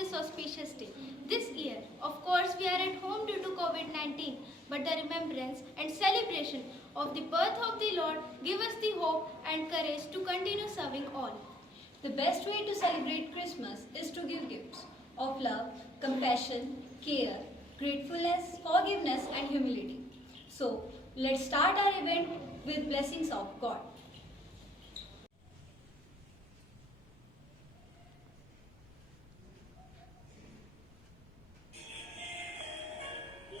this auspicious day. This year, of course, we are at home due to COVID-19, but the remembrance and celebration of the birth of the Lord give us the hope and courage to continue serving all. The best way to celebrate Christmas is to give gifts of love, compassion, care, gratefulness, forgiveness, and humility. So, let's start our event with blessings of God.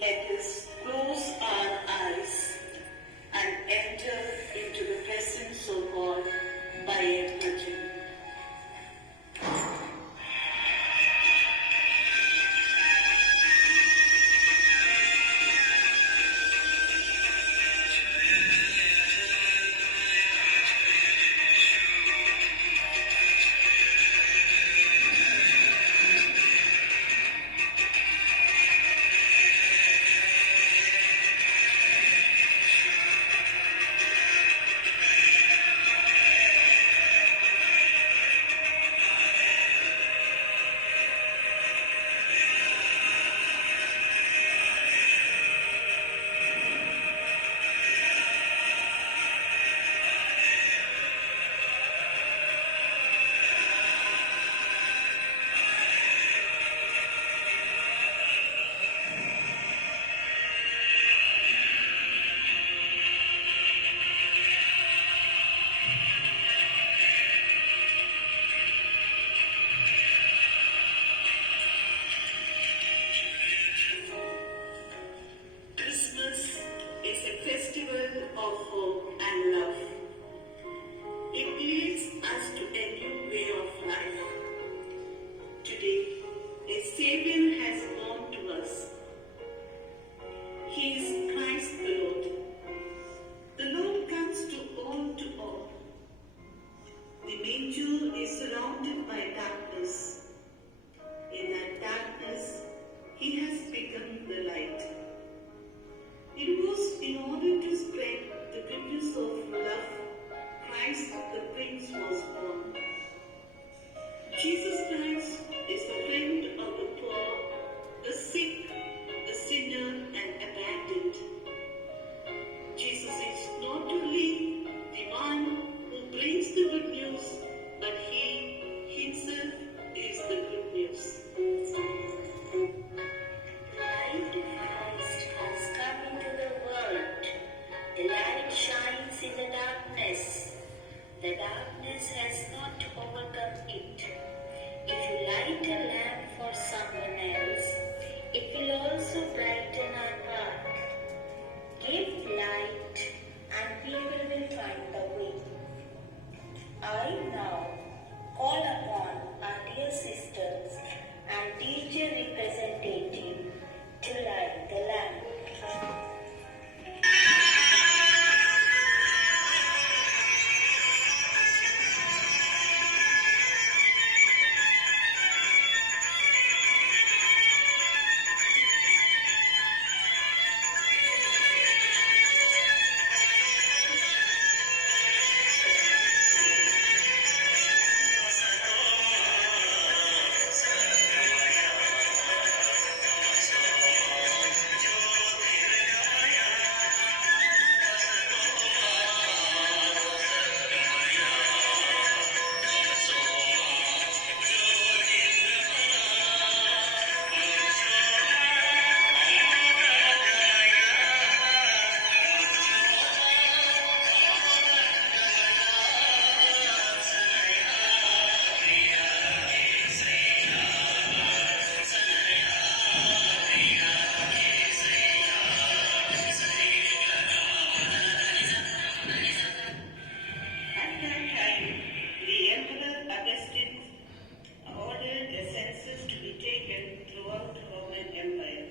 Let us close our eyes and enter into the presence of God by a virgin. Christmas is a festival of hope and love. It leads us to a new way of life. Today, a Savior has born to us. He is Christ the Lord. The Lord comes to all. The manger is surrounded by darkness. In that darkness, He has become the light. It was in order to spread the goodness of love, Christ the Prince was born. Jesus Christ is the friend of the poor, the sick, the sinner, and abandoned. Jesus is not only the one who brings the good news, but He Himself is the good news. Light of Christ has come into the world. The light shines in the darkness. The darkness has not overcome it. If you light a lamp for someone else, it will also brighten our path. Give light, and people will find the way. I now call upon our dear sisters and teacher representative to light the lamp. At that time, the Emperor Augustus ordered a census to be taken throughout the Roman Empire.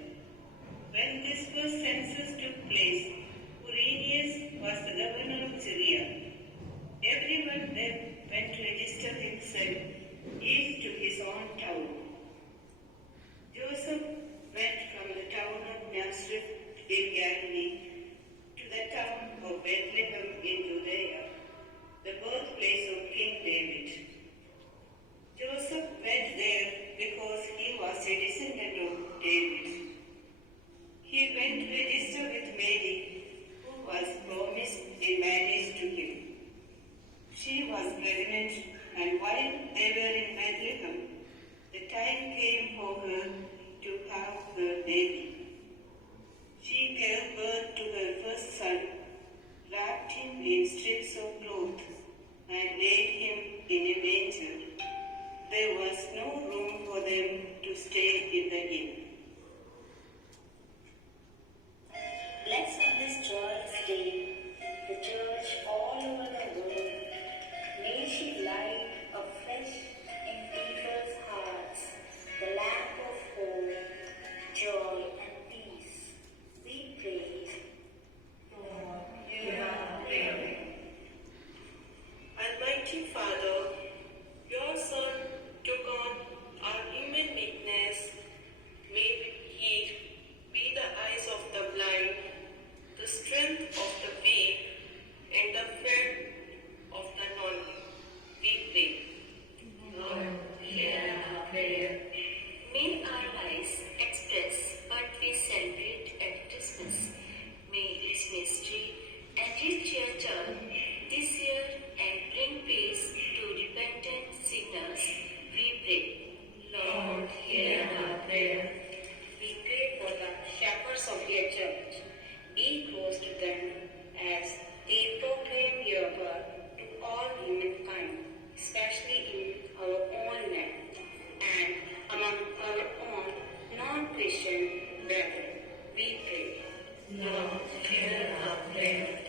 When this first census took place, Quirinius was the governor of Syria. Everyone then went to register himself each to his own town. Joseph went from the town of Nazareth in Galilee to the town of Bethlehem in Judea, the birthplace of King David. Joseph went there because he And while they were in Bethlehem, the time came for her to have her baby. She gave birth to her first son, wrapped him in strips of cloth, and laid him in a manger. There was no room for them to stay in the inn. Bless on this joyous day the church all over the world. May she light afresh in people's hearts the lamp of hope, joy, and peace. We pray. Lord, hear our prayer. Almighty Father, your Son took on our human weakness, made He be the eyes of the blind, the strength of the weak, and the friend of the lonely. We pray. Lord, hear our prayer. May our lives express what we celebrate at Christmas. May its mystery enrich your church this year and bring peace to repentant sinners. We pray. Lord, hear our prayer. We pray for the shepherds of your church. Be close to them as they proclaim your word to all humankind, especially in our own land and among our own non-Christian brethren. We pray. Lord, hear our prayer.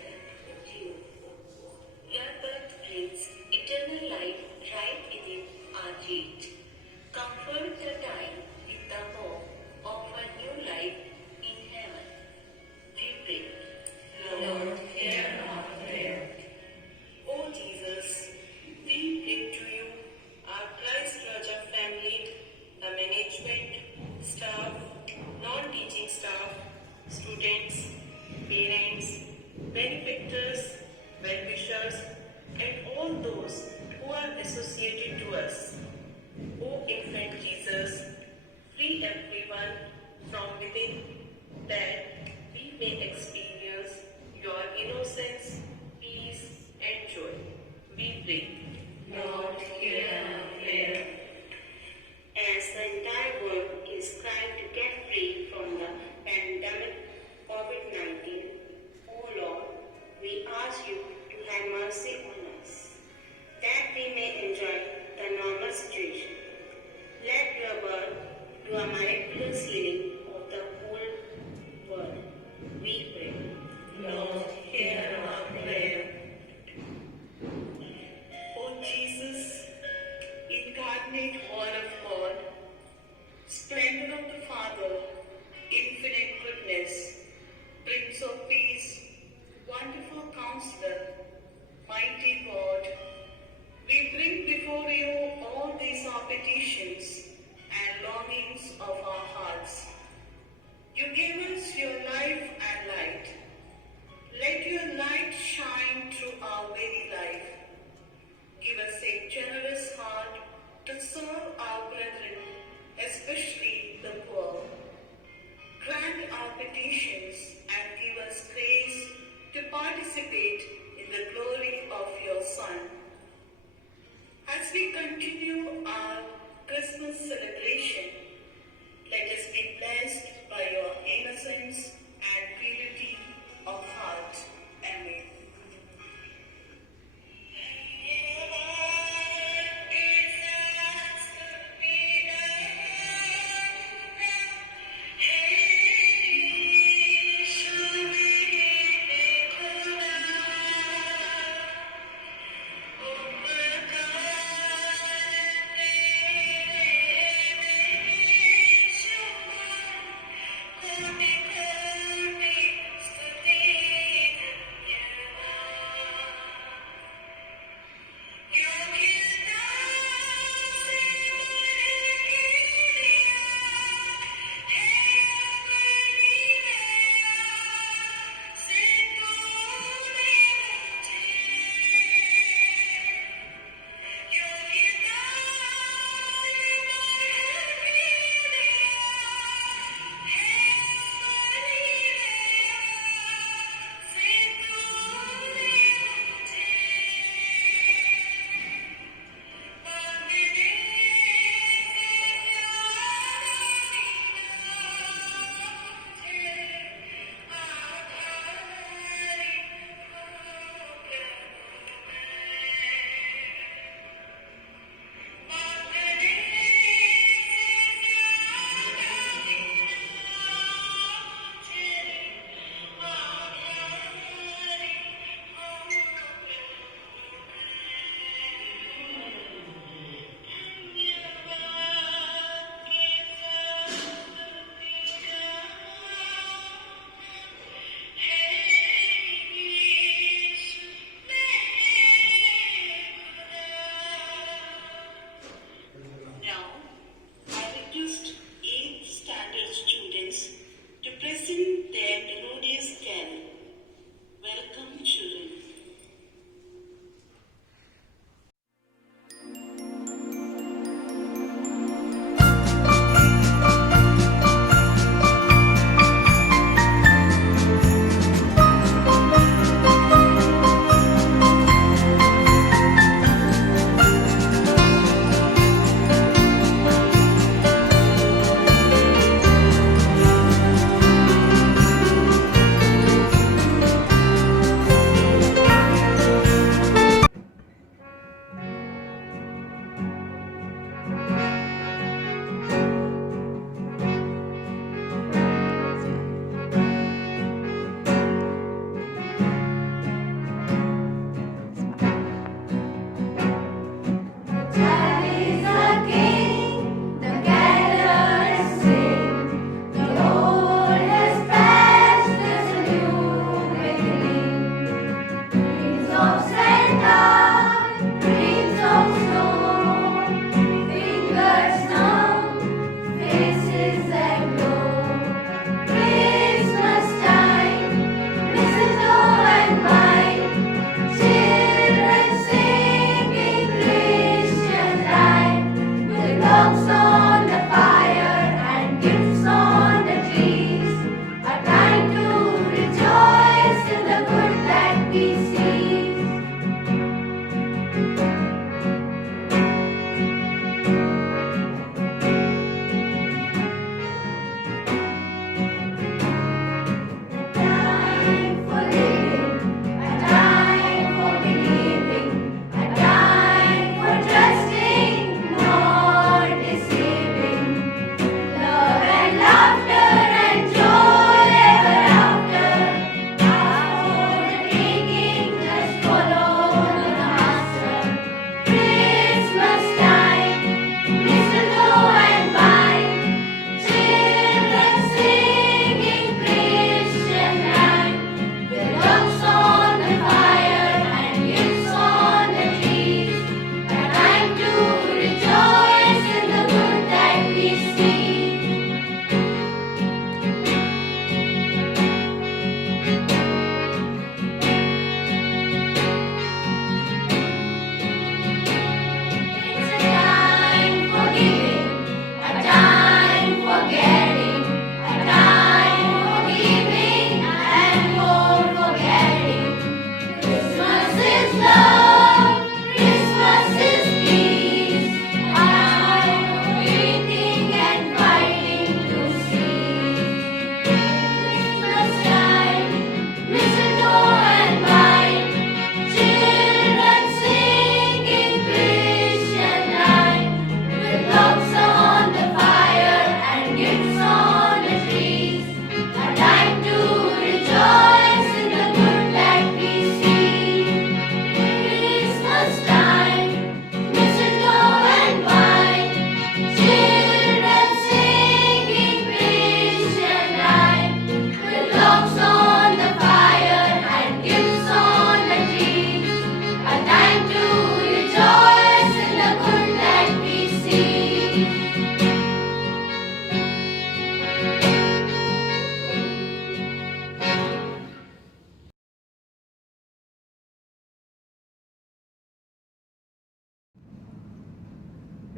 Your birth brings eternal life right within our gate. Comfort the dying with the hope of a new life in heaven. We pray. Lord, hear our prayer. O Jesus, we bring to you our Christ Raja family, the management, staff, non-teaching staff, students, parents, benefactors, well-wishers, and all those who are associated to us. O infant Jesus, free everyone from within, that we may experience your innocence, peace, and joy. We pray. Lord, hear our prayer. As the entire world is trying to get free from the pandemic COVID-19, O Lord, we ask you to have mercy on us, that we may enjoy the normal situation. Let your word do a miraculous healing of the whole world. We pray. Lord, hear our prayer. O Jesus, incarnate Word of God, splendor of the Father, infinite goodness, Prince of Peace, wonderful Counselor, mighty God, we bring before you all these our petitions and longings of our hearts. You gave us your life and light. Let your light shine through our very life. Give us a generous heart to serve our brethren, especially the poor. Grant our petitions and give us grace to participate in the glory of your Son. As we continue our Christmas celebration, let us be blessed by your innocence and purity of heart. Amen.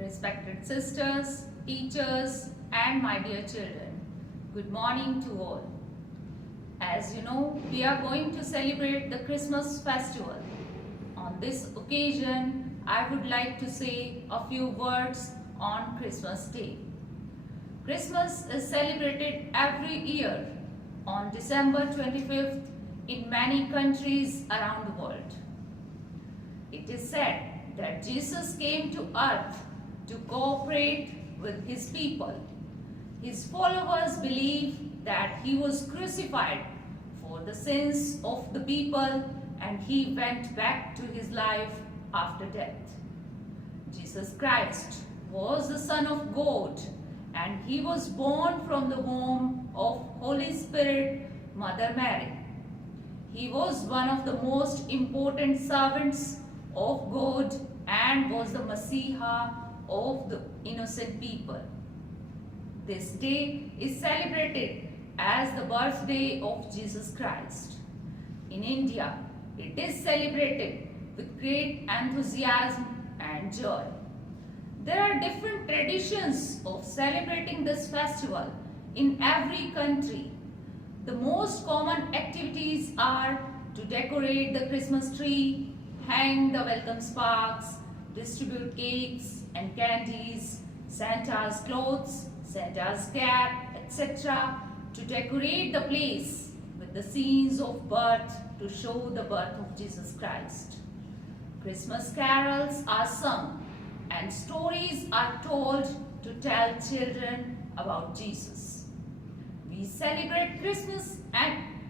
respected sisters, teachers, and my dear children. Good morning to all. As you know, we are going to celebrate the Christmas festival. On this occasion, I would like to say a few words on Christmas Day. Christmas is celebrated every year on December 25th in many countries around the world. It is said that Jesus came to earth to cooperate with his people. His followers believe that he was crucified for the sins of the people and he went back to his life after death. Jesus Christ was the Son of God and he was born from the womb of Holy Spirit, Mother Mary. He was one of the most important servants of God and was the Messiah of the innocent people. This day is celebrated as the birthday of Jesus Christ. In India, it is celebrated with great enthusiasm and joy. There are different traditions of celebrating this festival in every country. The most common activities are to decorate the Christmas tree, hang the welcome sparks, distribute cakes and candies, Santa's clothes, Santa's cap, etc. to decorate the place with the scenes of birth to show the birth of Jesus Christ. Christmas carols are sung and stories are told to tell children about Jesus. We celebrate Christmas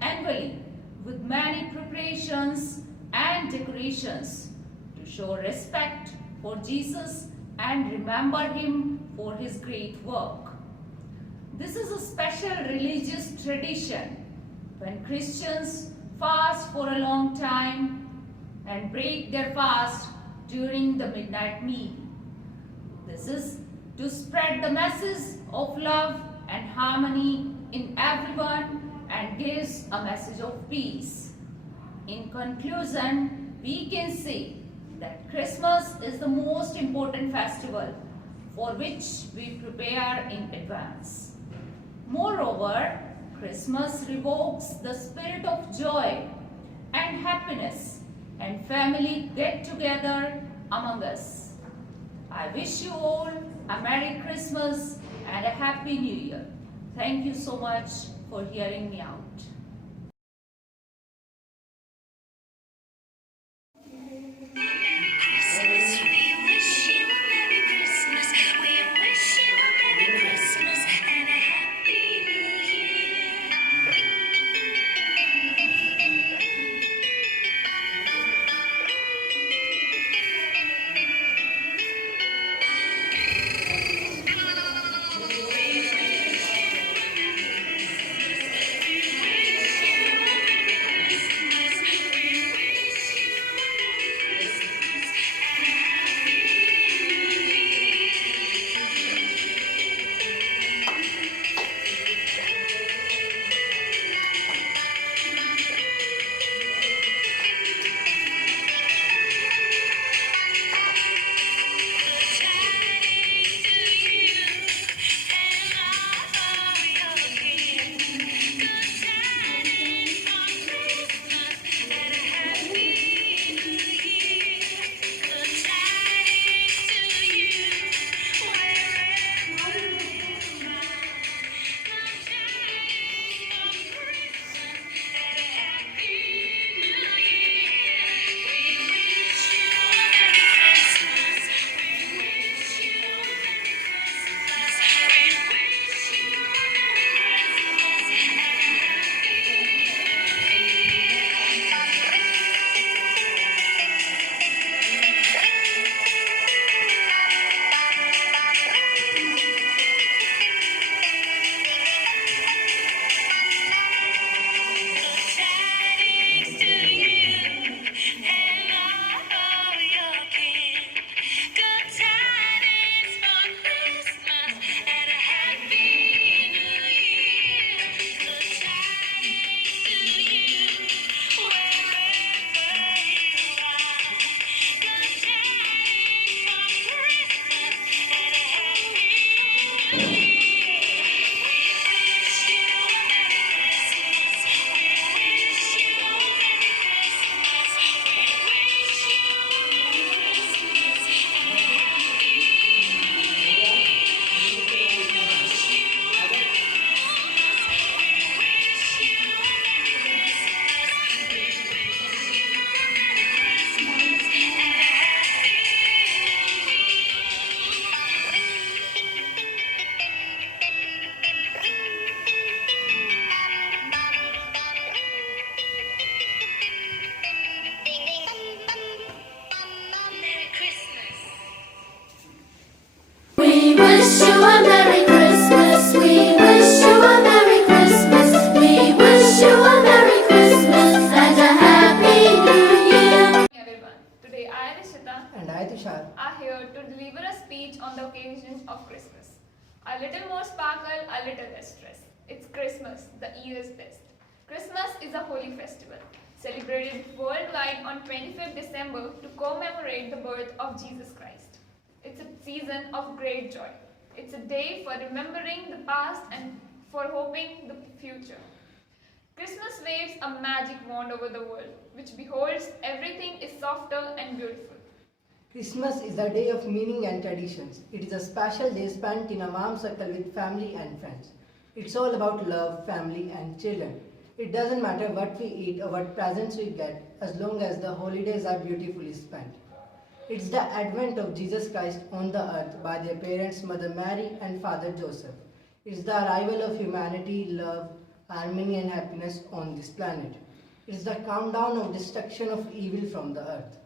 annually with many preparations and decorations to show respect for Jesus and remember him for his great work. This is a special religious tradition when Christians fast for a long time and break their fast during the midnight meal. This is to spread the message of love and harmony in everyone and gives a message of peace. In conclusion, we can say that Christmas is the most important festival for which we prepare in advance. Moreover, Christmas evokes the spirit of joy and happiness and family get-together among us. I wish you all a Merry Christmas and a Happy New Year. Thank you so much for hearing me out. to deliver a speech on the occasion of Christmas. A little more sparkle, a little less stress. It's Christmas, the year's best. Christmas is a holy festival, celebrated worldwide on 25th December to commemorate the birth of Jesus Christ. It's a season of great joy. It's a day for remembering the past and for hoping the future. Christmas waves a magic wand over the world, which beholds everything is softer and beautiful. Christmas is a day of meaning and traditions. It is a special day spent in a warm circle with family and friends. It's all about love, family, and children. It doesn't matter what we eat or what presents we get, as long as the holidays are beautifully spent. It's the advent of Jesus Christ on the earth by their parents, Mother Mary and Father Joseph. It's the arrival of humanity, love, harmony, and happiness on this planet. It's the countdown of destruction of evil from the earth.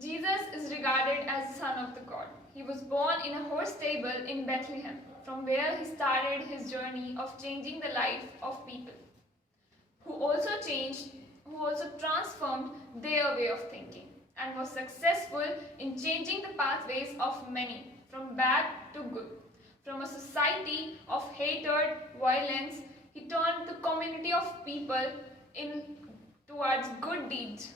Jesus is regarded as the Son of the God. He was born in a horse stable in Bethlehem, from where he started his journey of changing the life of people, who also transformed their way of thinking, and was successful in changing the pathways of many, from bad to good. From a society of hatred, violence, he turned the community of people towards good deeds.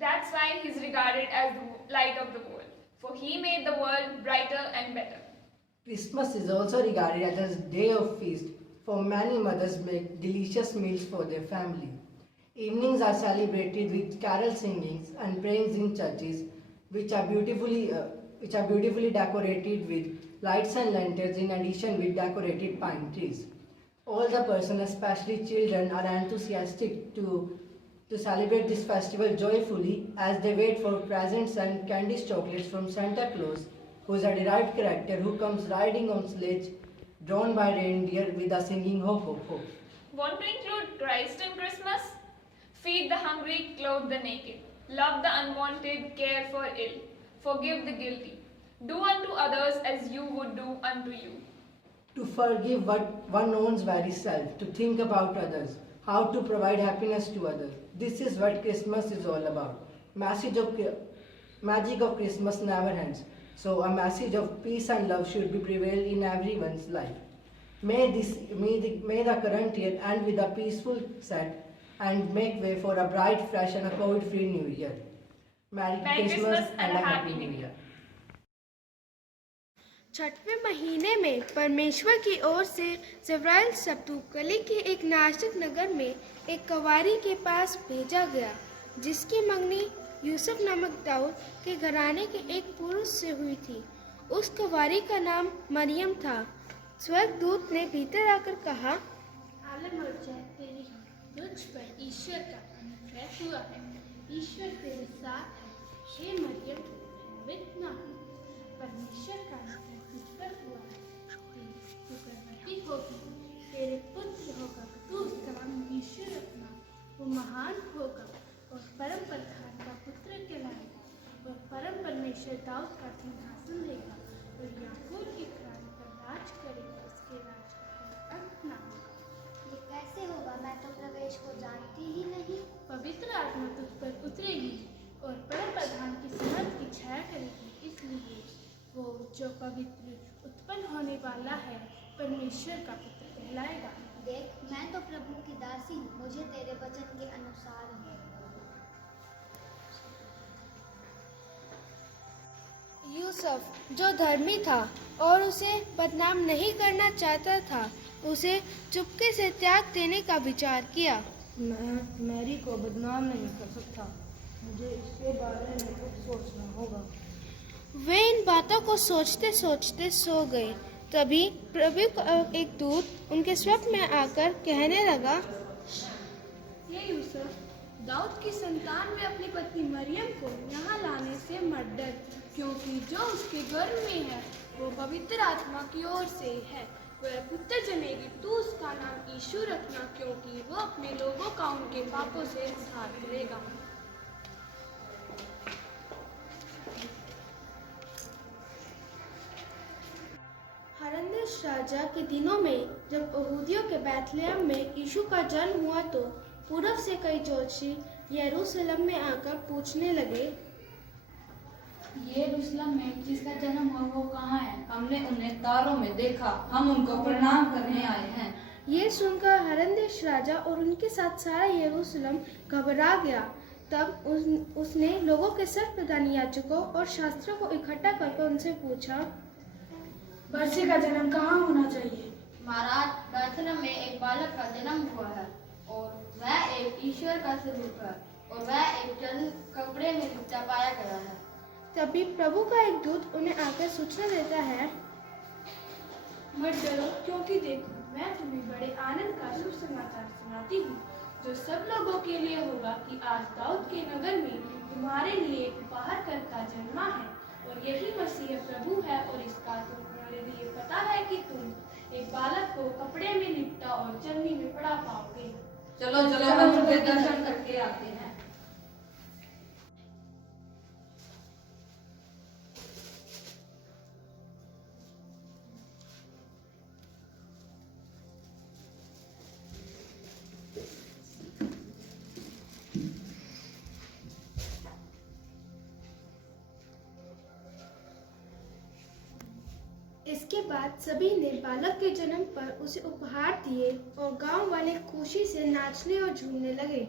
That's why he is regarded as the light of the world, for he made the world brighter and better. Christmas is also regarded as a day of feast, for many mothers make delicious meals for their family. Evenings are celebrated with carol singings and prayings in churches, which are beautifully decorated with lights and lanterns, in addition with decorated pine trees. All the persons, especially children, are enthusiastic to celebrate this festival joyfully as they wait for presents and candies, chocolates from Santa Claus, who is a derived character who comes riding on sledge drawn by reindeer with a singing ho ho ho. Want to include Christ in Christmas? Feed the hungry, clothe the naked, love the unwanted, care for ill, forgive the guilty. Do unto others as you would do unto you. To forgive what one owns very self, to think about others, how to provide happiness to others. This is what Christmas is all about. Magic of Christmas never ends. So a message of peace and love should be prevail in everyone's life. May the current year end with a peaceful set and make way for a bright, fresh and a COVID-free New Year. Merry Christmas and a Happy New Year. छठवें महीने में परमेश्वर की ओर से जब्राइल सप्तुकली के एक नास्तिक नगर में एक कवारी के पास भेजा गया, जिसकी मंगनी यूसुफ नामक दाऊद के घराने के एक पुरुष से हुई थी। उस कवारी का नाम मरियम था। स्वर्गदूत ने भीतर आकर कहा, आलम और जय तेरी हो, तुझ पर ईश्वर का अनुग्रह हुआ है। ईश्वर तेरे साथ है, हे मरियम, भयभीत न हो, परमेश्वर का अनुग्रह तुझ पर हुआ है। तू गर्भवती होगी, तेरे पुत्र होगा, तू उसका नाम यीशु रखना। वो महान होगा और परम प्रधान का पुत्र कहलाएगा, और परम परमेश्वर दाऊद का सिंहासन लेगा और याकूब के घराने पर राज करेगा। उसके राज का अंत ना होगा। ये कैसे होगा? मैं तो प्रवेश को जानती ही नहीं। पवित्र आत्मा तुझ पर उतरेगी और परम प्रधान की समर्थ की छाया करेगी, इसलिए वो जो पवित्र उत्पन्न होने वाला है परमेश्वर का पुत्र कहलाएगा। देख, मैं तो प्रभु की दासी हूँ, मुझे तेरे वचन के अनुसार हो। यूसुफ जो धर्मी था और उसे बदनाम नहीं करना चाहता था, उसे चुपके से त्याग देने का विचार किया। मैं मैरी को बदनाम नहीं कर सकता, मुझे इसके बारे में कुछ सोचना होगा। वे इन बातों को सोचते सोचते सो गए। तभी प्रभु का एक दूत उनके स्वप्न में आकर कहने लगा, ये यूसुफ, दाऊद की संतान में अपनी पत्नी मरियम को यहाँ लाने से मत डर, क्योंकि जो उसके गर्भ में है वो पवित्र आत्मा की ओर से है। वह पुत्र जनेगी, तू उसका नाम यीशु रखना, क्योंकि वो अपने लोगों का उनके पापों से उद्धार करेगा। हरंदेश राजा के दिनों में जब यहूदियों के बैतलहम में यीशु का जन्म हुआ, तो पूर्व से कई ज्योतिषी यरूशलेम में आकर पूछने लगे, यरूशलेम में जिसका जन्म हुआ वो कहाँ है? हमने उन्हें तारों में देखा, हम उनको प्रणाम करने आए हैं। ये सुनकर हेरोदेस राजा और उनके साथ सारा यरूशलेम घबरा गया। तब उसने लोगों के सब प्रधान याजकों और शास्त्रियों को इकट्ठा करके उनसे पूछा, बच्चे का जन्म कहाँ होना चाहिए? महाराज, बैतलहम में एक बालक का जन्म हुआ है और वह एक ईश्वर का स्वरूप है और वह एक चर्म कपड़े में लिपटा पाया गया है। तभी प्रभु का एक दूत उन्हें आकर सूचना देता है, मत डरो, क्योंकि देखो मैं तुम्हें बड़े आनंद का शुभ समाचार सुनाती हूँ, जो सब लोगों के लिए होगा कि आज दाऊद के नगर में तुम्हारे लिए एक उपहारकर्ता का जन्मा है और यही मसीह प्रभु है। और इसका तुम्हारे लिए पता है कि तुम एक बालक को कपड़े में लिपटा और चलनी में पड़ा पाओगे। चलो हम उनके दर्शन करके आते हैं। इसके बाद सभी ने बालक के जन्म पर उसे उपहार दिए और गांव वाले खुशी से नाचने और झूमने लगे।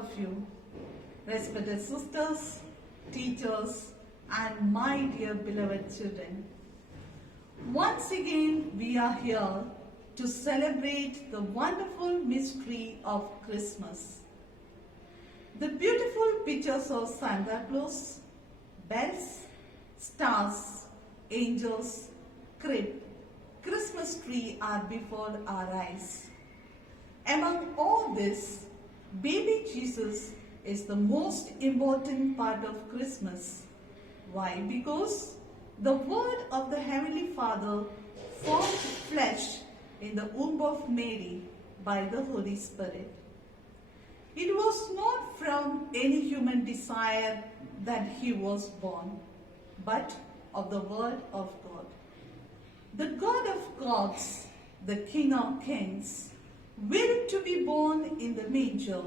of you, respected sisters, teachers, and my dear beloved children. Once again, we are here to celebrate the wonderful mystery of Christmas. The beautiful pictures of Santa Claus, bells, stars, angels, crib, Christmas tree are before our eyes. Among all this, baby Jesus is the most important part of Christmas. Why? Because the Word of the Heavenly Father formed flesh in the womb of Mary by the Holy Spirit. It was not from any human desire that he was born, but of the Word of God. The God of gods, the King of kings, willed to be born in the manger.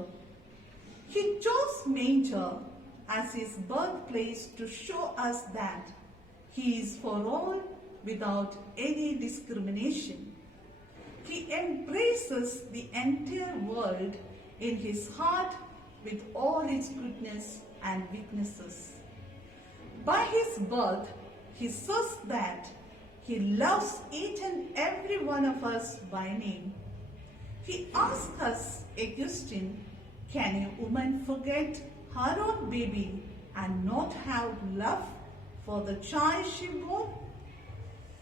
He chose manger as his birthplace to show us that he is for all without any discrimination. He embraces the entire world in his heart with all its goodness and weaknesses. By his birth, he says that he loves each and every one of us by name. He asks us a question: can a woman forget her own baby and not have love for the child she bore?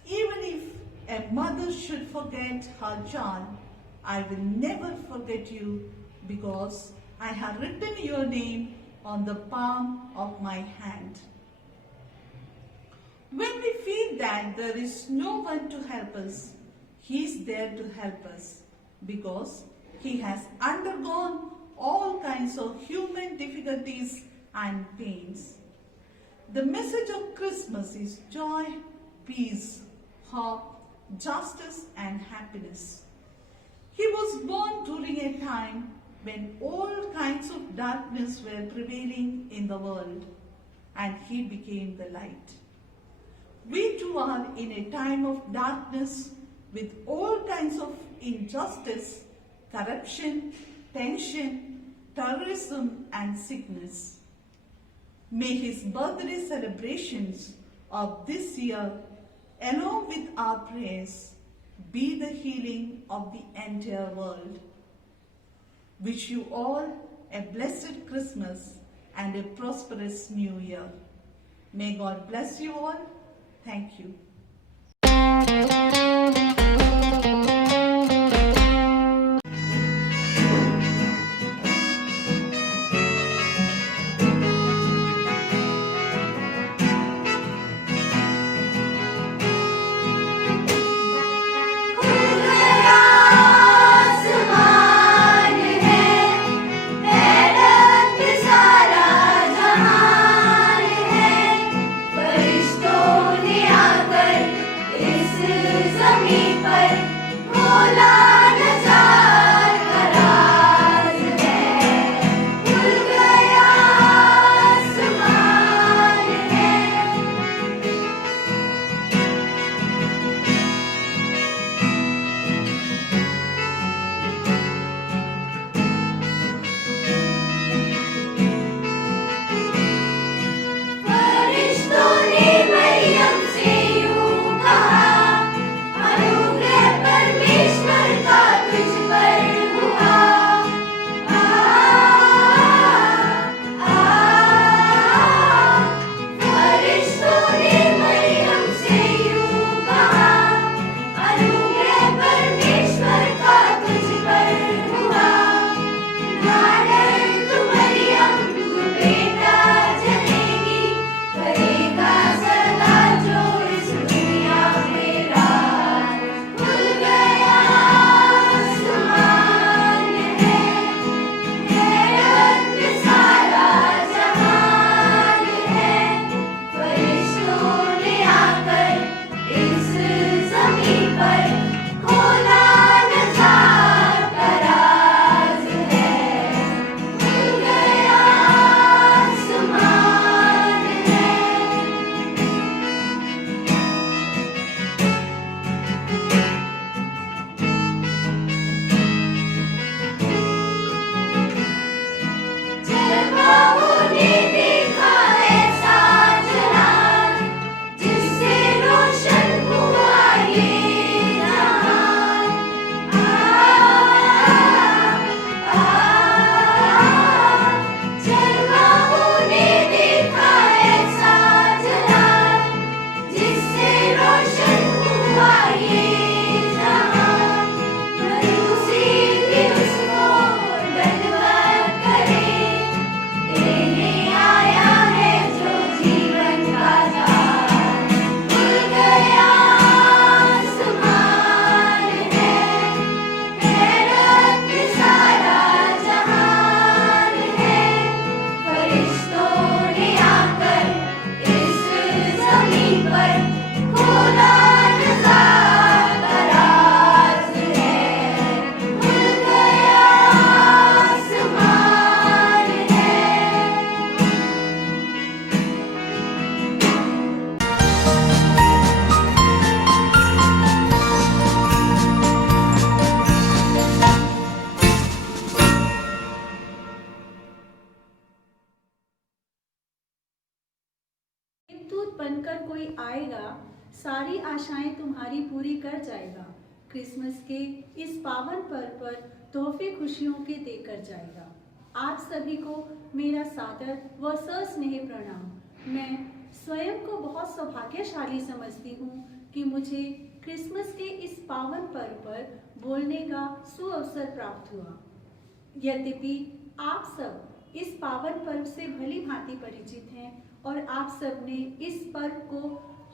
Even if a mother should forget her child, I will never forget you, because I have written your name on the palm of my hand. When we feel that there is no one to help us, he is there to help us, because he has undergone all kinds of human difficulties and pains. The message of Christmas is joy, peace, hope, justice, and happiness. He was born during a time when all kinds of darkness were prevailing in the world, and he became the light. We too are in a time of darkness with all kinds of injustice, corruption, tension, terrorism, and sickness. May his birthday celebrations of this year, along with our prayers, be the healing of the entire world. Wish you all a blessed Christmas and a prosperous New Year. May God bless you all. Thank you. फरिश्तों ने आकर इस कोई आएगा, सारी आशाएं तुम्हारी पूरी कर जाएगा। क्रिसमस के इस पावन पर्व पर तोहफे खुशियों के देकर जाएगा। आप सभी को मेरा सादर व सस्नेह प्रणाम। मैं स्वयं को बहुत सौभाग्यशाली समझती हूँ कि मुझे क्रिसमस के इस पावन पर्व पर बोलने का सुअवसर प्राप्त हुआ। यद्यपि आप सब इस पावन पर्व से भली भांति परिचित हैं और आप सब ने इस पर्व को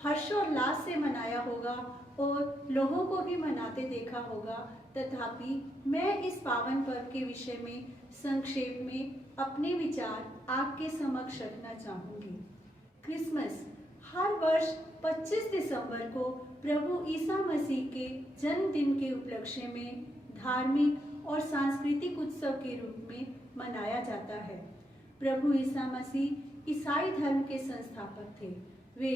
हर्षोल्लास से मनाया होगा और लोगों को भी मनाते देखा होगा, तथापि मैं इस पावन पर्व के विषय में संक्षेप में अपने विचार आपके समक्ष रखना चाहूँगी। क्रिसमस हर वर्ष 25 दिसंबर को प्रभु ईसा मसीह के जन्मदिन के उपलक्ष्य में धार्मिक और सांस्कृतिक उत्सव के रूप में मनाया जाता है। प्रभु ईसा मसीह ईसाई धर्म के संस्थापक थे। वे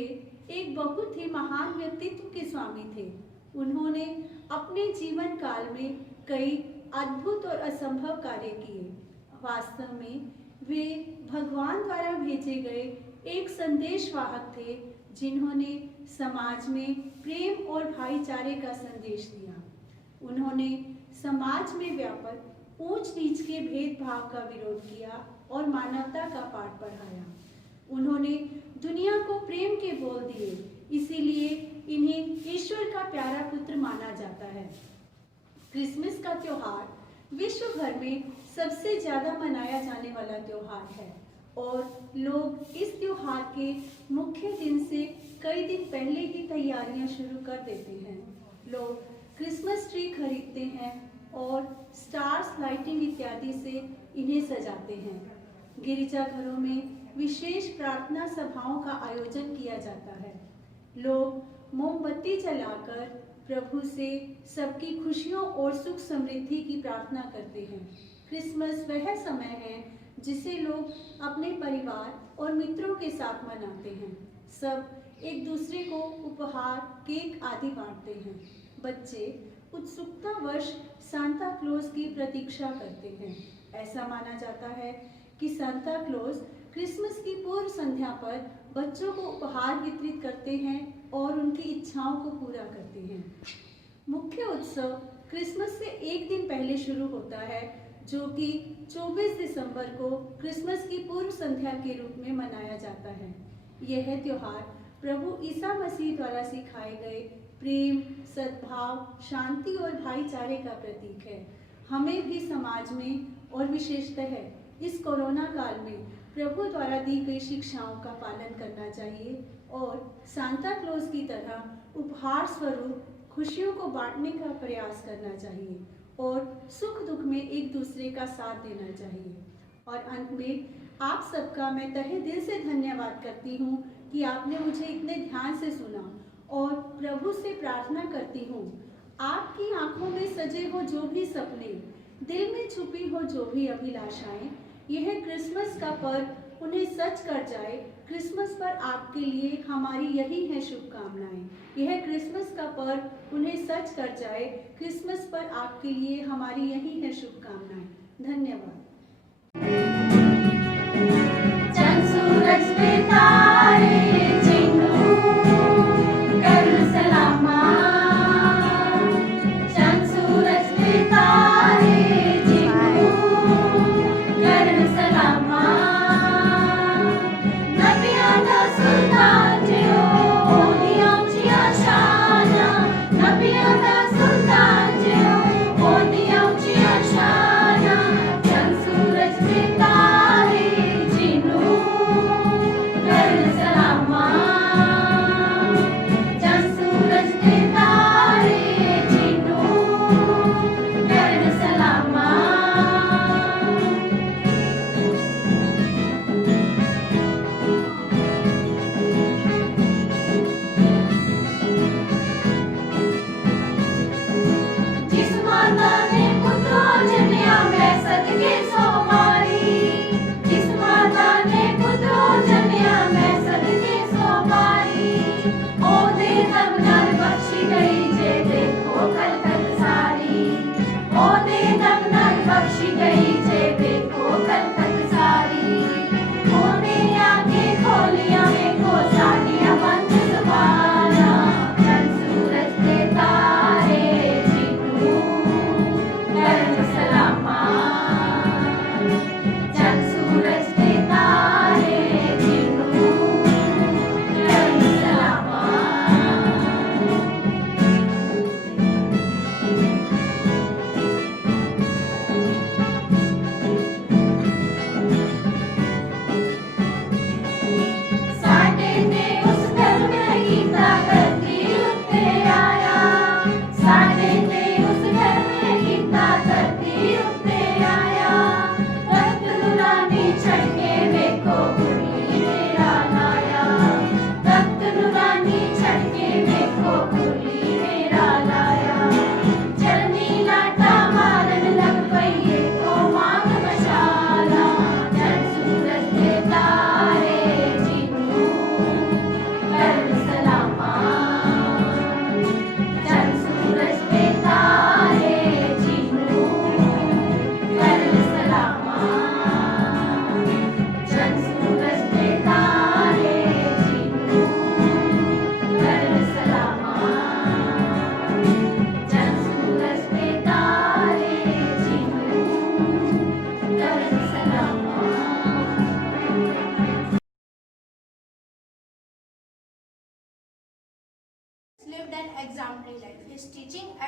एक बहुत ही महान व्यक्तित्व के स्वामी थे। उन्होंने अपने जीवन काल में कई अद्भुत और असंभव कार्य किए। वास्तव में वे भगवान द्वारा भेजे गए एक संदेशवाहक थे, जिन्होंने समाज में प्रेम और भाईचारे का संदेश दिया। उन्होंने समाज में व्यापक ऊंच नीच के भेदभाव का विरोध किया और मानवता का पाठ पढ़ाया। उन्होंने दुनिया को प्रेम के बोल दिए, इसीलिए इन्हें ईश्वर का प्यारा पुत्र माना जाता है। क्रिसमस का त्योहार विश्व भर में सबसे ज्यादा मनाया जाने वाला त्योहार है और लोग इस त्योहार के मुख्य दिन से कई दिन पहले ही तैयारियां शुरू कर देते हैं। लोग क्रिसमस ट्री खरीदते हैं और स्टार्स, लाइटिंग इत्यादि से इन्हें सजाते हैं। गिरजाघरों में विशेष प्रार्थना सभाओं का आयोजन किया जाता है। लोग मोमबत्ती जलाकर प्रभु से सबकी खुशियों और सुख समृद्धि की प्रार्थना करते हैं। क्रिसमस वह समय है जिसे लोग अपने परिवार और मित्रों के साथ मनाते हैं। सब एक दूसरे को उपहार, केक आदि बांटते हैं। बच्चे उत्सुकतावश सांता क्लॉज की प्रतीक्षा करते हैं। ऐसा माना जाता है कि सांता क्लॉज क्रिसमस की पूर्व संध्या पर बच्चों को उपहार वितरित करते हैं और उनकी इच्छाओं को पूरा करते हैं। मुख्य उत्सव क्रिसमस से एक दिन पहले शुरू होता है, जो कि 24 दिसंबर को क्रिसमस की पूर्व संध्या के रूप में मनाया जाता है। यह त्योहार प्रभु ईसा मसीह द्वारा सिखाए गए प्रेम, सद्भाव, शांति और भाईचारे का प्रतीक है। हमें भी समाज में और विशेषतः इस कोरोना काल में प्रभु द्वारा दी गई शिक्षाओं का पालन करना चाहिए और सांता क्लॉज की तरह उपहार स्वरूप खुशियों को बांटने का प्रयास करना चाहिए और सुख दुख में एक दूसरे का साथ देना चाहिए। और अंत में आप सबका मैं तहे दिल से धन्यवाद करती हूँ कि आपने मुझे इतने ध्यान से सुना और प्रभु से प्रार्थना करती हूँ, आपकी आंखों में सजे हो जो भी सपने, दिल में छुपी हो जो भी अभिलाषाएं, यह क्रिसमस का पर्व उन्हें सच कर जाए। क्रिसमस पर आपके लिए हमारी यही है शुभकामनाएं। यह क्रिसमस का पर्व उन्हें सच कर जाए। क्रिसमस पर आपके लिए हमारी यही है शुभकामनाएं। धन्यवाद। चंद सूरज पे तारे जिन्हों कर सलामा, चंद सूरज पे तारे Salama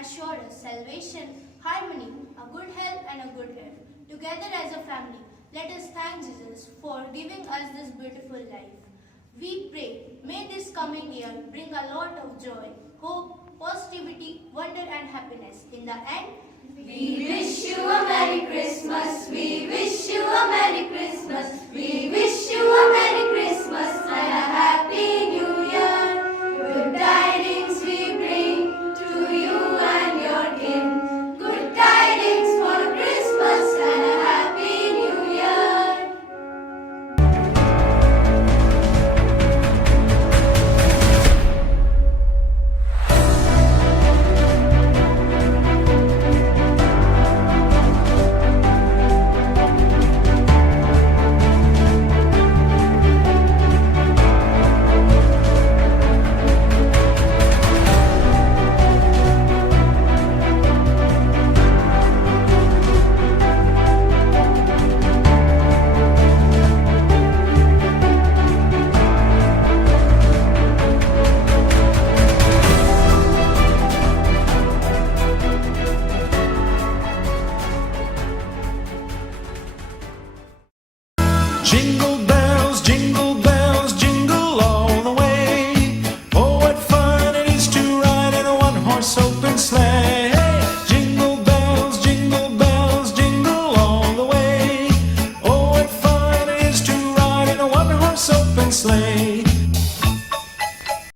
assured us salvation, harmony, a good health and a good life. Together as a family, let us thank Jesus for giving us this beautiful life. We pray, may this coming year bring a lot of joy, hope, positivity, wonder and happiness. In the end, We wish you a Merry Christmas. We wish you a Merry Christmas. We wish you a Merry Christmas and a Happy New Year. Good tidings we bring to you and your kin. Good tidings for Christmas and a Happy New Year. Jingle bells, jingle all the way. Oh, what fun it is to ride in a one-horse open sleigh. Jingle bells, jingle all the way. Oh, what fun it is to ride in a one-horse open sleigh.